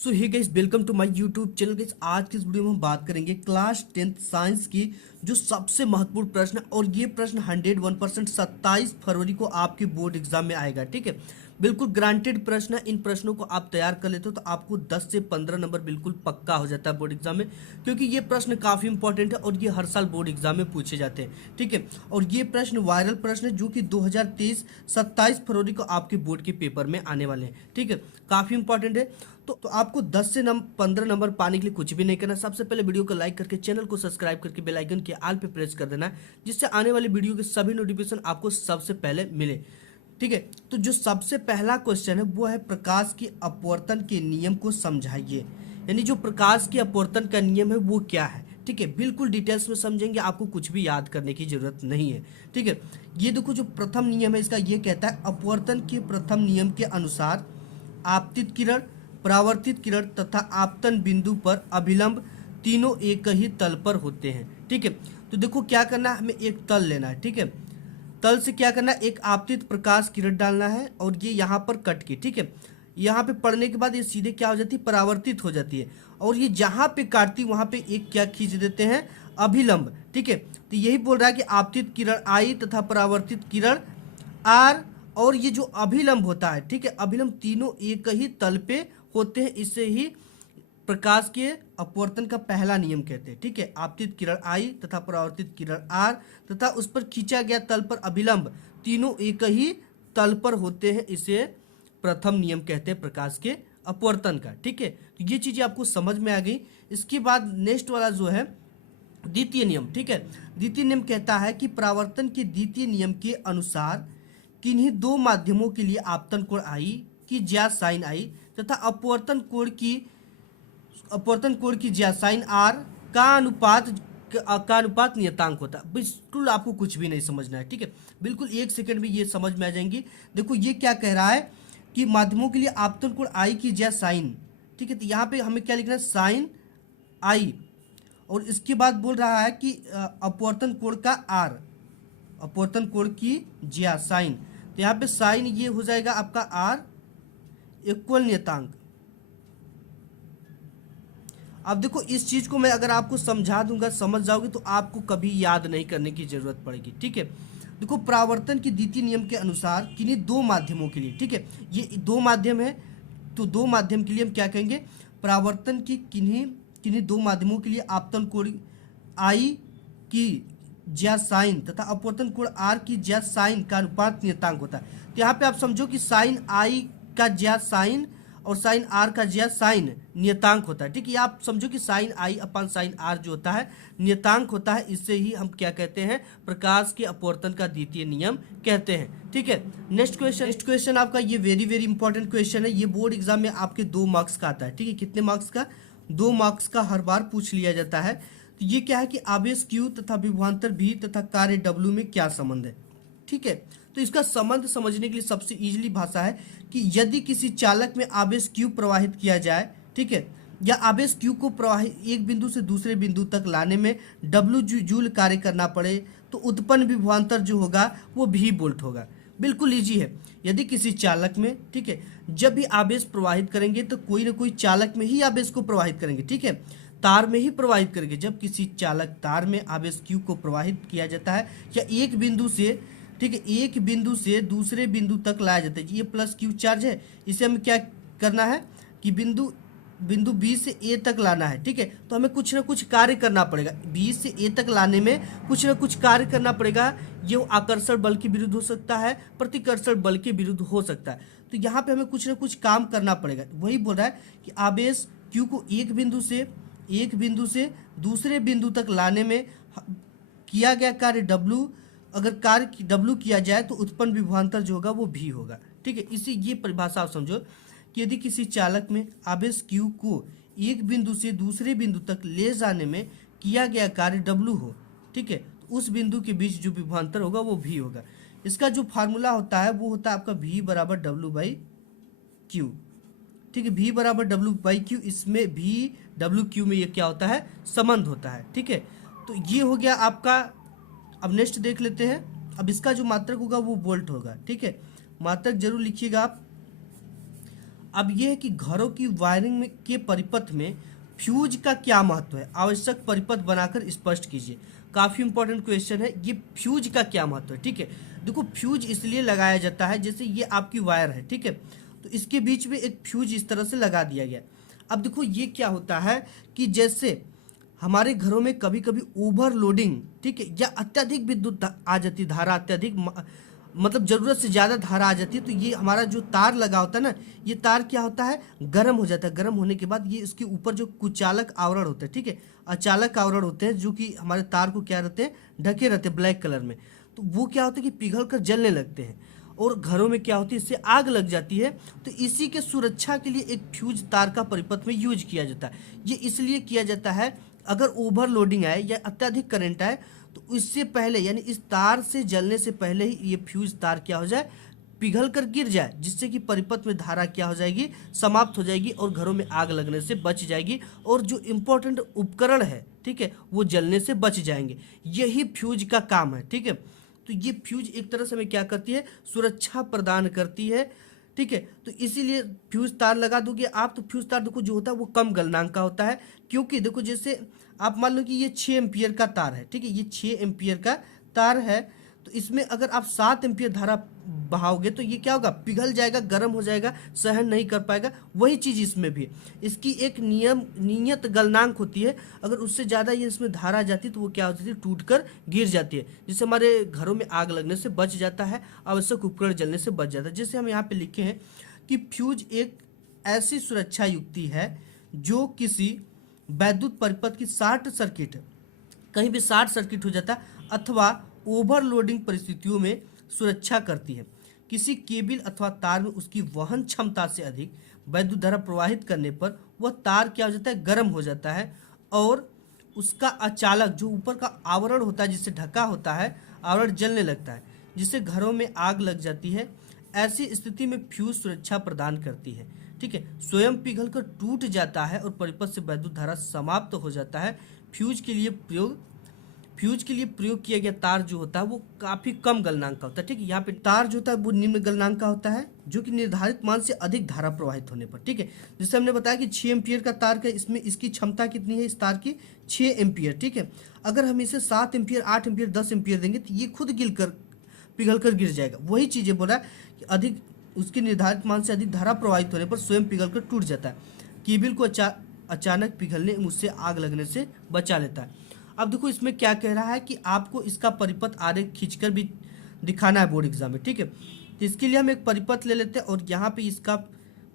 So hey guys, welcome to my YouTube channel. Guys, आज की इस वीडियो में हम बात करेंगे क्लास 10th साइंस की जो सबसे महत्वपूर्ण प्रश्न है। और ये प्रश्न 101% 27 फरवरी को आपके बोर्ड एग्जाम में आएगा। ठीक है, बिल्कुल ग्रांटेड प्रश्न है। इन प्रश्नों को आप तैयार कर लेते हो तो आपको 10 से 15 नंबर बिल्कुल पक्का हो जाता है बोर्ड एग्जाम में, क्योंकि ये प्रश्न काफ़ी इंपॉर्टेंट है और ये हर साल बोर्ड एग्जाम में पूछे जाते हैं। ठीक है, और ये प्रश्न वायरल प्रश्न है जो कि 2023 27 फरवरी को आपके बोर्ड के पेपर में आने वाले हैं। ठीक है, काफ़ी इंपॉर्टेंट है। तो आपको 10 से 15 नंबर पाने के लिए कुछ भी नहीं करना। सबसे पहले वीडियो को लाइक करके चैनल को सब्सक्राइब करके बेल आइकन के ऑल पे प्रेस कर देना है, जिससे आने वाली वीडियो के सभी नोटिफिकेशन आपको सबसे पहले मिले। ठीक है, तो जो सबसे पहला क्वेश्चन है वो है प्रकाश की अपवर्तन के नियम को समझाइए। यानी जो प्रकाश की अपवर्तन का नियम है वो क्या है। ठीक है, बिल्कुल डिटेल्स में समझेंगे, आपको कुछ भी याद करने की जरूरत नहीं है। ठीक है, ये देखो जो प्रथम नियम है इसका ये कहता है अपवर्तन के प्रथम नियम के अनुसार आपतित किरण, परावर्तित किरण तथा आपतन बिंदु पर अभिलंब तीनों एक ही तल पर होते हैं। ठीक है, तो देखो क्या करना है, हमें एक तल लेना है। ठीक है, तल से क्या करना है, एक आपतित प्रकाश किरण डालना है और ये यहाँ पर कट की। ठीक है, यहाँ पे पड़ने के बाद ये सीधे क्या हो जाती है, परावर्तित हो जाती है। और ये जहाँ पे काटती वहाँ पे एक क्या खींच देते हैं, अभिलंब। ठीक है, तो यही बोल रहा है कि आपतित किरण आई तथा परावर्तित किरण आर, और ये जो अभिलंब होता है, ठीक है, अभिलंब तीनों एक ही तल पे होते हैं। इससे ही प्रकाश के अपवर्तन का पहला नियम कहते हैं। ठीक है, आपतित किरण आई तथा परावर्तित किरण आर तथा उस पर खींचा गया तल पर अभिलंब तीनों एक ही तल पर होते हैं, इसे प्रथम नियम कहते हैं प्रकाश के अपवर्तन का। ठीक है, तो ये चीजें आपको समझ में आ गई। इसके बाद नेक्स्ट वाला जो है द्वितीय नियम। ठीक है, द्वितीय नियम कहता है कि परावर्तन के द्वितीय नियम के अनुसार किन्हीं दो माध्यमों के लिए आपतन कोण आई की ज्यादा साइन आई तथा अपवर्तन कोण की ज्यादा साइन आर का अनुपात नियतांक होता है। बिल्कुल आपको कुछ भी नहीं समझना है। ठीक है, बिल्कुल एक सेकंड में ये समझ में आ जाएंगी। देखो ये क्या कह रहा है कि माध्यमों के लिए आपतन कोण आई की ज्यादा साइन। ठीक है, तो यहाँ पे हमें क्या लिखना है, साइन आई। और इसके बाद बोल रहा है कि अपवर्तन कोण का आर, अपवर्तन कोण की ज्या साइन। तो यहाँ पे साइन ये हो जाएगा आपका आर इक्वल नियतांक। अब देखो इस चीज को मैं अगर आपको समझा दूंगा, समझ जाओगे तो आपको कभी याद नहीं करने की जरूरत पड़ेगी। ठीक है, देखो परावर्तन के द्वितीय नियम के अनुसार किन्हीं दो माध्यमों के लिए, ठीक है, ये दो माध्यम है, तो दो माध्यम के लिए हम क्या कहेंगे, परावर्तन की किन्हीं किन्हीं दो माध्यमों के लिए आपतन कोण आई की ज्या साइन तथा अपवर्तन कोण आर की ज्या साइन का अनुपात नियतांक होता है। तो यहाँ पे आप समझो कि साइन आई का ज्या साइन और साइन आर का ज्या साइन नियतांक होता है। ठीक है, आप समझो कि साइन आई अपन साइन आर जो होता है नियतांक होता है। इससे ही हम क्या कहते हैं, प्रकाश के अपवर्तन का द्वितीय नियम कहते हैं। ठीक है, नेक्स्ट क्वेश्चन आपका ये वेरी वेरी इंपॉर्टेंट क्वेश्चन है। ये बोर्ड एग्जाम में आपके 2 मार्क्स का आता है। ठीक है, कितने मार्क्स का, 2 मार्क्स का हर बार पूछ लिया जाता है। तो ये क्या है कि आवेश Q तथा विभवांतर V तथा कार्य W में क्या संबंध है। ठीक है, तो इसका संबंध समझने के लिए सबसे इजीली भाषा है कि यदि किसी चालक में आवेश Q प्रवाहित किया जाए, ठीक है, या आवेश Q को प्रवाहित एक बिंदु से दूसरे बिंदु तक लाने में W जूल कार्य करना पड़े तो उत्पन्न विभवांतर जो होगा वो V वोल्ट होगा। बिल्कुल इजी है। यदि किसी चालक में, ठीक है, जब भी आवेश प्रवाहित करेंगे तो कोई ना कोई चालक में ही आवेश को प्रवाहित करेंगे। ठीक है, तार में ही प्रवाहित करेंगे। जब किसी चालक तार में आवेश Q को प्रवाहित किया जाता है या एक बिंदु से, ठीक है, एक बिंदु से दूसरे बिंदु तक लाया जाता है, ये प्लस Q चार्ज है, इसे हमें क्या करना है कि बिंदु B से A तक लाना है। ठीक है, तो हमें कुछ ना कुछ कार्य करना पड़ेगा। B से A तक लाने में कुछ ना कुछ कार्य करना पड़ेगा। ये आकर्षण बल के विरुद्ध हो सकता है, प्रतिकर्षण बल के विरुद्ध हो सकता है। तो यहाँ पे हमें कुछ ना कुछ काम करना पड़ेगा। वही बोल रहा है कि आवेश Q को एक बिंदु से दूसरे बिंदु तक लाने में किया गया कार्य W, अगर कार्य W किया जाए तो उत्पन्न विभवांतर जो होगा वो V होगा। ठीक है, इसी ये परिभाषा आप समझो कि यदि किसी चालक में आवेश Q को एक बिंदु से दूसरे बिंदु तक ले जाने में किया गया कार्य W हो, ठीक है, तो उस बिंदु के बीच जो विभवांतर होगा वो V होगा। इसका जो फार्मूला होता है वो होता है आपका V बराबर W/Q। ठीक है, V बराबर W/Q, इसमें V/W/Q में ये क्या होता है, संबंध होता है। ठीक है, तो ये हो गया आपका। अब नेक्स्ट देख लेते हैं। अब इसका जो मात्रक होगा वो वोल्ट होगा। ठीक है, मात्रक जरूर लिखिएगा आप। अब यह है कि घरों की वायरिंग में के परिपथ में फ्यूज का क्या महत्व है, आवश्यक परिपथ बनाकर स्पष्ट कीजिए। काफ़ी इंपॉर्टेंट क्वेश्चन है ये, फ्यूज का क्या महत्व है। ठीक है, देखो फ्यूज इसलिए लगाया जाता है, जैसे ये आपकी वायर है, ठीक है, तो इसके बीच में एक फ्यूज इस तरह से लगा दिया गया। अब देखो ये क्या होता है कि जैसे हमारे घरों में कभी कभी ओवरलोडिंग, ठीक है, या अत्यधिक विद्युत आ जाती है, धारा अत्यधिक मतलब ज़रूरत से ज़्यादा धारा आ जाती है, तो ये हमारा जो तार लगा होता है ना, ये तार क्या होता है, गर्म हो जाता है। गर्म होने के बाद ये इसके ऊपर जो कुचालक आवरण होते हैं, ठीक है, अचालक आवरण होते हैं, जो कि हमारे तार को क्या रहते हैं, ढके रहते हैं ब्लैक कलर में, तो वो क्या होता है कि पिघल कर जलने लगते हैं और घरों में क्या होती है, इससे आग लग जाती है। तो इसी के सुरक्षा के लिए एक फ्यूज तार का परिपथ में यूज किया जाता है। ये इसलिए किया जाता है, अगर ओवरलोडिंग आए या अत्यधिक करंट आए तो इससे पहले, यानी इस तार से जलने से पहले ही ये फ्यूज तार क्या हो जाए, पिघल कर गिर जाए, जिससे कि परिपथ में धारा क्या हो जाएगी, समाप्त हो जाएगी और घरों में आग लगने से बच जाएगी और जो इम्पोर्टेंट उपकरण है, ठीक है, वो जलने से बच जाएंगे। यही फ्यूज का काम है। ठीक है, तो ये फ्यूज एक तरह से हमें क्या करती है, सुरक्षा प्रदान करती है। ठीक है, तो इसीलिए फ्यूज तार लगा दोगे आप, तो फ्यूज तार देखो जो होता है वो कम गलनांक का होता है, क्योंकि देखो जैसे आप मान लो कि ये 6 एम्पियर का तार है, ठीक है, ये 6 एम्पियर का तार है, तो इसमें अगर आप 7 एम्पियर धारा बहाओगे तो ये क्या होगा, पिघल जाएगा, गर्म हो जाएगा, सहन नहीं कर पाएगा। वही चीज़ इसमें भी, इसकी एक नियत गलनांक होती है, अगर उससे ज़्यादा ये इसमें धारा आ जाती है तो वो क्या हो जाती है, टूट कर गिर जाती है, जिससे हमारे घरों में आग लगने से बच जाता है, आवश्यक उपकरण जलने से बच जाता है। जैसे हम यहाँ पे लिखे हैं कि फ्यूज एक ऐसी सुरक्षा युक्ति है जो किसी वैद्युत परिपथ की शॉर्ट सर्किट, कहीं भी शॉर्ट सर्किट हो जाता है अथवा ओवरलोडिंग परिस्थितियों में सुरक्षा करती है। किसी केबल अथवा तार में उसकी वहन क्षमता से अधिक वैद्युत धारा प्रवाहित करने पर वह तार क्या हो जाता है, गर्म हो जाता है और उसका अचालक जो ऊपर का आवरण होता है, जिससे ढका होता है, आवरण जलने लगता है, जिससे घरों में आग लग जाती है। ऐसी स्थिति में फ्यूज सुरक्षा प्रदान करती है। ठीक है, स्वयं पिघलकर टूट जाता है और परिपथ से वैद्युत धारा समाप्त हो जाता है। फ्यूज के लिए प्रयोग किया गया तार जो होता है वो काफी कम गलनांक का होता है। ठीक है, यहाँ पे तार जो होता है वो निम्न गलनांक का होता है, जो कि निर्धारित मान से अधिक धारा प्रवाहित होने पर। ठीक है, जैसे हमने बताया कि 6 एम्पियर का तार का, इसमें इसकी क्षमता कितनी है, इस तार की 6 एम्पियर। ठीक है, अगर हम इसे 7 एम्पियर, 8 एम्पियर, 10 एम्पियर देंगे तो ये खुद पिघल कर गिर जाएगा। वही चीजें बोला कि अधिक, उसके निर्धारित मान से अधिक धारा प्रवाहित होने पर स्वयं पिघल कर टूट जाता है, केबल को अचानक पिघलने, उससे आग लगने से बचा लेता है। अब देखो इसमें क्या कह रहा है कि आपको इसका परिपथ आरेख खींचकर भी दिखाना है बोर्ड एग्जाम में। ठीक है, तो इसके लिए हम एक परिपथ ले लेते हैं और यहाँ पे इसका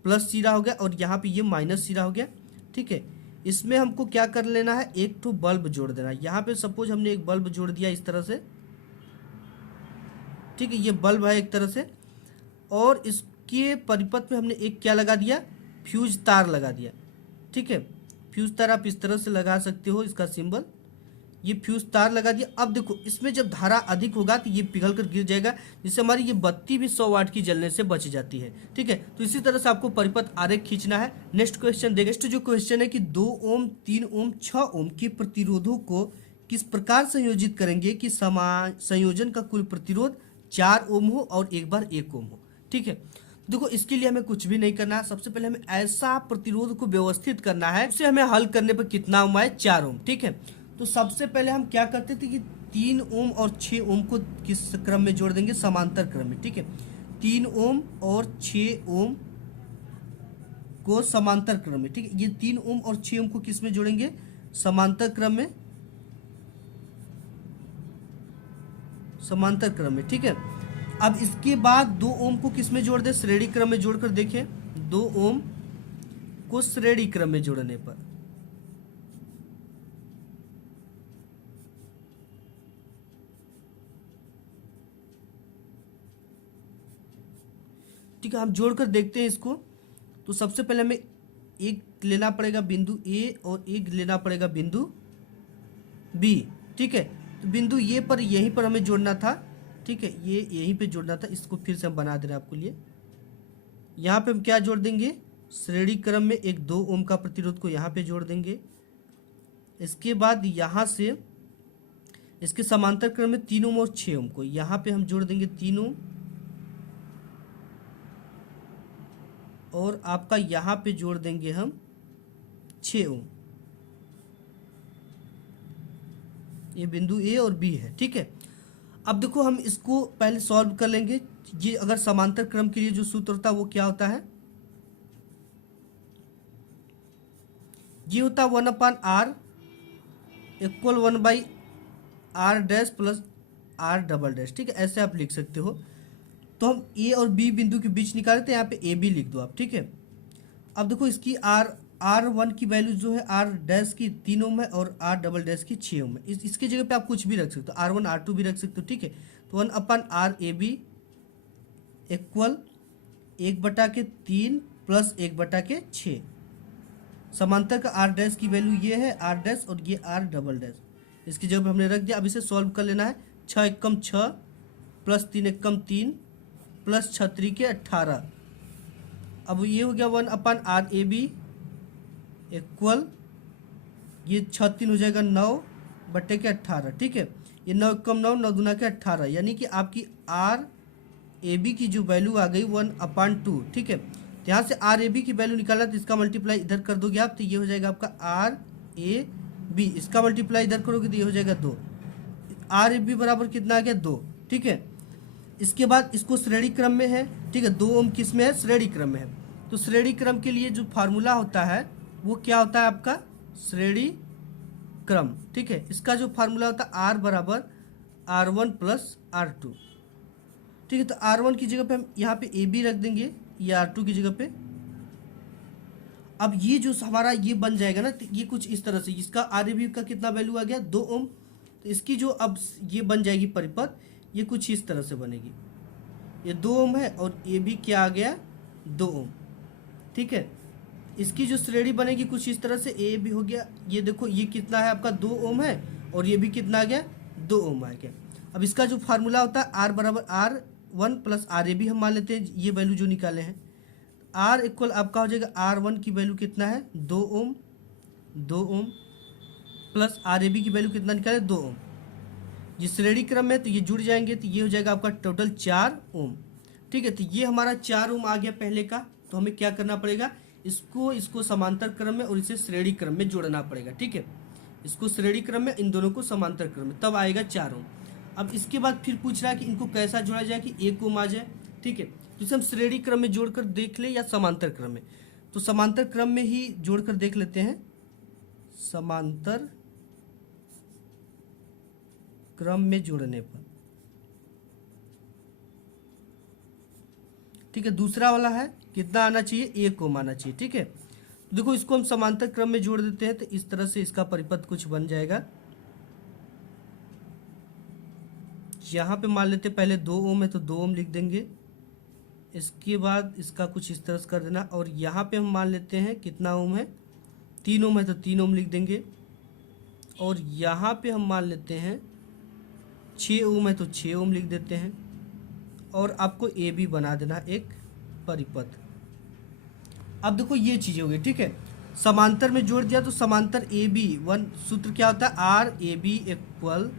प्लस सिरा हो गया और यहाँ पे ये माइनस सिरा हो गया। ठीक है, इसमें हमको क्या कर लेना है, एक ठो बल्ब जोड़ देना है। यहाँ पे सपोज हमने एक बल्ब जोड़ दिया इस तरह से। ठीक है, ये बल्ब है एक तरह से, और इसके परिपथ में हमने एक क्या लगा दिया, फ्यूज तार लगा दिया। ठीक है, फ्यूज तार आप इस तरह से लगा सकते हो, इसका सिंबल, ये फ्यूज तार लगा दिया। अब देखो इसमें जब धारा अधिक होगा तो ये पिघल कर गिर जाएगा, जिससे हमारी ये बत्ती भी 100 वाट की जलने से बच जाती है। ठीक है, तो इसी तरह से आपको परिपथ आरेख खींचना है। नेक्स्ट क्वेश्चन देखिए, नेक्स्ट जो क्वेश्चन है कि 2 ओम, 3 ओम, 6 ओम के प्रतिरोधों को किस प्रकार संयोजित करेंगे कि समान संयोजन का कुल प्रतिरोध 4 ओम हो और एक बार 1 ओम हो। ठीक है, देखो इसके लिए हमें कुछ भी नहीं करना है, सबसे पहले हमें ऐसा प्रतिरोध को व्यवस्थित करना है, उसे हमें हल करने पर कितना ओम आए, 4 ओम। ठीक है, तो सबसे पहले हम क्या करते थे कि 3 ओम और 6 ओम को किस क्रम में जोड़ देंगे, समांतर क्रम में। ठीक है, 3 ओम और 6 ओम को समांतर क्रम में। ठीक है, ये 3 ओम और 6 ओम को किस में जोड़ेंगे, समांतर क्रम में, समांतर क्रम में। ठीक है, अब इसके बाद 2 ओम को किस में जोड़ दे, श्रेणी क्रम में जोड़कर देखें, 2 ओम को श्रेणी क्रम में जोड़ने पर ठीक है, हम जोड़कर देखते हैं इसको। तो सबसे पहले हमें एक लेना पड़ेगा बिंदु ए और एक लेना पड़ेगा बिंदु बी। ठीक है, तो बिंदु ए पर यहीं पर हमें जोड़ना था। ठीक है, ये यहीं पे जोड़ना था, इसको फिर से हम बना दे रहे हैं आपके लिए। यहाँ पे हम क्या जोड़ देंगे, श्रेणी क्रम में एक 2 ओम का प्रतिरोध को यहाँ पे जोड़ देंगे। इसके बाद यहाँ से इसके समांतर क्रम में 3 ओम और 6 ओम को यहाँ पे हम जोड़ देंगे, 3 ओम और आपका यहाँ पे जोड़ देंगे हम 6 ओम। ये बिंदु ए और बी है, ठीक है। अब देखो हम इसको पहले सॉल्व कर लेंगे। ये अगर समांतर क्रम के लिए जो सूत्र होता है वो क्या होता है, ये होता है 1/r equal 1/r dash plus r double dash, ठीक है। ऐसे आप लिख सकते हो। तो हम ए और बी बिंदु के बीच निकाले थे, यहाँ पे ए बी लिख दो आप, ठीक है। अब देखो इसकी R1 की वैल्यू जो है R डैश की 3 ओम है और R डबल डैश की 6 ओम है। इसके जगह पे आप कुछ भी रख सकते हो, R1 R2 भी रख सकते हो, ठीक है। तो 1/r ए बी इक्वल 1/3 प्लस 1/6। समांतर का R डैश की वैल्यू ये है R डैश और ये R डबल डैश, इसकी जगह पे हमने रख दिया। अब इसे सॉल्व कर लेना है। 6 एकम 6 प्लस 3 एकम 3 प्लस 6 3 18। अब ये हो गया 1/r ए बी इक्वल, ये 6 3 हो जाएगा 9/18, ठीक है। ये 9 एकम 9 9 दूना के 18, यानी कि आपकी R ए बी की जो वैल्यू आ गई 1/2, ठीक है। तो यहाँ से R ए बी की वैल्यू निकाला तो इसका मल्टीप्लाई इधर कर दोगे आप, तो ये हो जाएगा आपका R ए बी। इसका मल्टीप्लाई इधर करोगे तो ये हो जाएगा 2। R ए बी बराबर कितना आ गया 2, ठीक है। इसके बाद इसको श्रेणी क्रम में है, ठीक है। 2 ओम किस में है, श्रेणी क्रम में है। तो श्रेणी क्रम के लिए जो फार्मूला होता है वो क्या होता है आपका, श्रेणी क्रम, ठीक है। इसका जो फार्मूला होता है R बराबर R1 प्लस R2, ठीक है। तो R1 की जगह पे हम यहाँ पे ए बी रख देंगे, ये R2 की जगह पे। अब ये जो हमारा ये बन जाएगा ना, तो ये कुछ इस तरह से, इसका आर ए बी का कितना वैल्यू आ गया 2 ओम। तो इसकी जो अब ये बन जाएगी परिपथ, ये कुछ इस तरह से बनेगी। ये 2 ओम है और ये भी क्या आ गया 2 ओम, ठीक है। इसकी जो श्रेणी बनेगी कुछ इस तरह से, ए भी हो गया, ये देखो ये कितना है आपका 2 ओम है और ये भी कितना आ गया 2 ओम आ गया। अब इसका जो फार्मूला होता है R बराबर R1 plus R A B हम मान लेते हैं, ये वैल्यू जो निकाले हैं। R इक्वल आपका हो जाएगा R1 की वैल्यू कितना है 2 ohm plus R A B की वैल्यू कितना निकाले 2 ओम। ये श्रेणी क्रम में तो ये जुड़ जाएंगे, तो ये हो जाएगा आपका टोटल 4 ओम, ठीक है। तो ये हमारा 4 ओम आ गया पहले का। तो हमें क्या करना पड़ेगा, इसको समांतर क्रम में और इसे श्रेणी क्रम में जोड़ना पड़ेगा, ठीक है। इसको श्रेणी क्रम में, इन दोनों को समांतर क्रम में, तब आएगा 4 ओम। अब इसके बाद फिर पूछ रहा है कि इनको कैसा जोड़ा जाए कि 1 ओम आ जाए, ठीक है। तो इसे हम श्रेणी क्रम में जोड़कर देख ले या समांतर क्रम में। तो समांतर क्रम में ही जोड़कर देख लेते हैं, समांतर क्रम में जोड़ने पर, ठीक है। दूसरा वाला है कितना आना चाहिए 1 ओम आना चाहिए, ठीक है। देखो इसको हम समांतर क्रम में जोड़ देते हैं, तो इस तरह से इसका परिपथ कुछ बन जाएगा। यहाँ पे मान लेते पहले 2 ओम है तो 2 ओम लिख देंगे। इसके बाद इसका कुछ इस तरह से कर देना, और यहाँ पे हम मान लेते हैं कितना ओम है 3 ओम है तो 3 ओम लिख देंगे। और यहाँ पे हम मान लेते हैं 6 ओम है तो 6 ओम लिख देते हैं। और आपको ए बी बना देना एक परिपथ। अब देखो ये चीज़ें हो गई, ठीक है। समांतर में जोड़ दिया तो समांतर ए बी, वन सूत्र क्या होता है R A B equal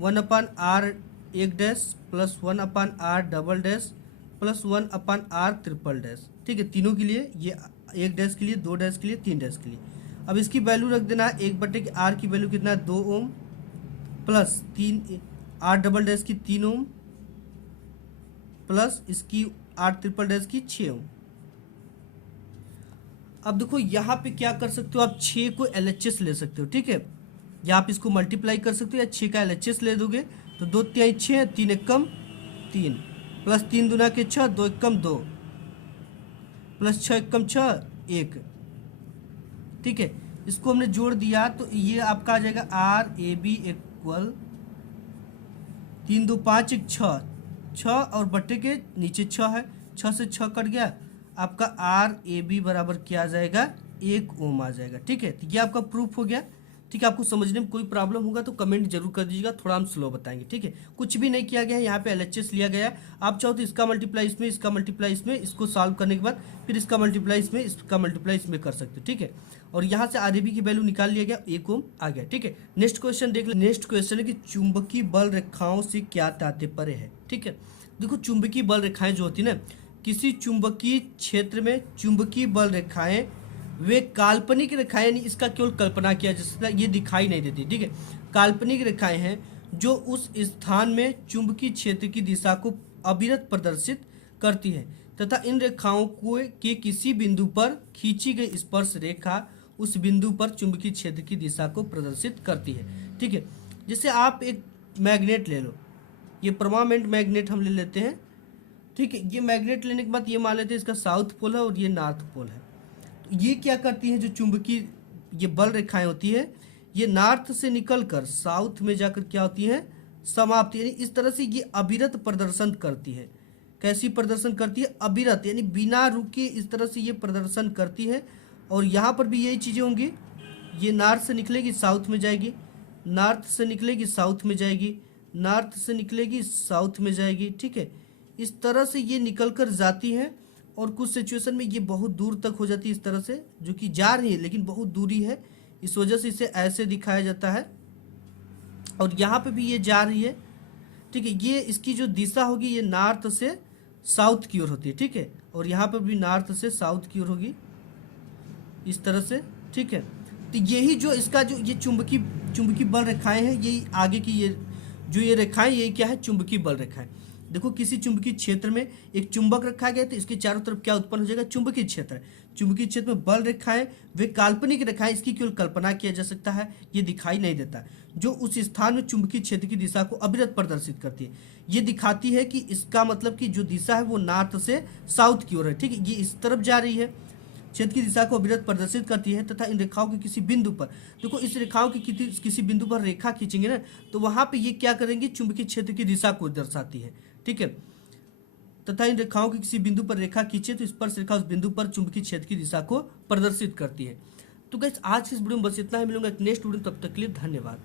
1/r 1 dash plus 1/r double dash plus 1/r triple dash, ठीक है। तीनों के लिए, ये 1 डैश के लिए, 2 डैश के लिए, 3 डैश के लिए। अब इसकी वैल्यू रख देना है 1/r की वैल्यू कितना है 2 ohm plus 3 r double dash की 3 ओम प्लस इसकी r ट्रिपल डैश की 6 ओम। अब देखो यहाँ पे क्या कर सकते हो आप, 6 को LHS ले सकते हो, ठीक है। या आप इसको मल्टीप्लाई कर सकते हो, या 6 का LHS ले दोगे तो 2 तिहाई 6, 3 एकम 3 प्लस 3 दूना के 6, 2 एकम 2 प्लस 6 एकम 6 1, ठीक है। इसको हमने जोड़ दिया तो ये आपका आ जाएगा आर ए बी इक्वल 3 2 5 1 6 और बट्टे के नीचे 6 है, 6 से 6 कट गया, आपका आर ए बी बराबर क्या आ जाएगा 1 ओम आ जाएगा, ठीक है। तो ये आपका प्रूफ हो गया, ठीक है। आपको समझने में कोई प्रॉब्लम होगा तो कमेंट जरूर कर दीजिएगा, थोड़ा हम स्लो बताएंगे, ठीक है। कुछ भी नहीं किया गया है, यहाँ पे LHS लिया गया है। आप चाहो तो इसका मल्टीप्लाई इसमें, इसका मल्टीप्लाई इसमें, इसको सॉल्व करने के बाद फिर इसका मल्टीप्लाई इसमें, इसका मल्टीप्लाई इसमें कर सकते हो, ठीक है। और यहाँ से आर ए बी की वैल्यू निकाल लिया गया, 1 ओम आ गया, ठीक है। नेक्स्ट क्वेश्चन देख ले। नेक्स्ट क्वेश्चन है कि चुंबकीय बल रेखाओं से क्या तात्पर्य है, ठीक है। देखो चुंबकीय बल रेखाएं जो होती है ना, किसी चुंबकीय क्षेत्र में चुंबकीय बल रेखाएं वे काल्पनिक रेखाएं, यानी इसका केवल कल्पना किया जा सकता है, ये दिखाई नहीं देती, ठीक है। काल्पनिक रेखाएं हैं जो उस स्थान में चुंबकीय क्षेत्र की दिशा को अविरत प्रदर्शित करती है तथा इन रेखाओं को के किसी बिंदु पर खींची गई स्पर्श रेखा उस बिंदु पर चुंबकीय क्षेत्र की दिशा को प्रदर्शित करती है, ठीक है। जैसे आप एक मैग्नेट ले लो, ये परमानेंट मैग्नेट हम ले लेते हैं, ठीक है। ये मैग्नेट लेने के बाद ये मान लेते हैं इसका साउथ पोल है और ये नॉर्थ पोल है। तो ये क्या करती है, जो चुंबकीय ये बल रेखाएं होती है ये नॉर्थ से निकलकर साउथ में जाकर क्या होती है, समाप्त, यानी इस तरह से ये अविरत प्रदर्शन करती है। कैसी प्रदर्शन करती है, अविरत, यानी बिना रुके इस तरह से ये प्रदर्शन करती है। और यहाँ पर भी यही चीज़ें होंगी, ये नॉर्थ से निकलेगी साउथ में जाएगी, नॉर्थ से निकलेगी साउथ में जाएगी, नॉर्थ से निकलेगी साउथ में जाएगी, ठीक है। इस तरह से ये निकल कर जाती हैं और कुछ सिचुएशन में ये बहुत दूर तक हो जाती है, इस तरह से, जो कि जा रही है लेकिन बहुत दूरी है, इस वजह से इसे ऐसे दिखाया जाता है। और यहाँ पे भी ये जा रही है, ठीक है। ये इसकी जो दिशा होगी ये नॉर्थ से साउथ की ओर होती है, ठीक है। और यहाँ पर भी नॉर्थ से साउथ की ओर होगी, इस तरह से, ठीक है। तो यही जो इसका जो ये चुंबकीय बल रेखाएं हैं, यही आगे की ये जो ये रेखाएं, ये क्या है, चुंबकीय बल रेखाएं। देखो किसी चुंबकीय क्षेत्र में एक चुंबक रखा गया तो इसके चारों तरफ क्या उत्पन्न हो जाएगा, चुंबकीय क्षेत्र। चुंबकीय क्षेत्र में बल रेखाएं वे काल्पनिक रेखाएं, इसकी केवल कल्पना किया जा सकता है, ये दिखाई नहीं देता, जो उस स्थान में चुंबकीय क्षेत्र की दिशा को अविरत प्रदर्शित करती है। ये दिखाती है कि इसका मतलब कि जो दिशा है वो नॉर्थ से साउथ की ओर है, ठीक है। ये इस तरफ जा रही है, क्षेत्र की दिशा को अविरत प्रदर्शित करती है तथा इन रेखाओं के किसी बिंदु पर, देखो इस रेखाओं की किसी बिंदु पर रेखा खींचेंगे ना, तो वहां पे ये क्या करेंगे, चुंबकीय क्षेत्र की दिशा को दर्शाती है, ठीक है। तथा इन रेखाओं के किसी बिंदु पर रेखा खींचे तो स्पर्श रेखा उस बिंदु पर चुंबकीय क्षेत्र की दिशा को प्रदर्शित करती है। तो गाइस आज की इस वीडियो में बस इतना ही, मिलूंगा एक नेक्स्ट वीडियो, तब तक के लिए धन्यवाद।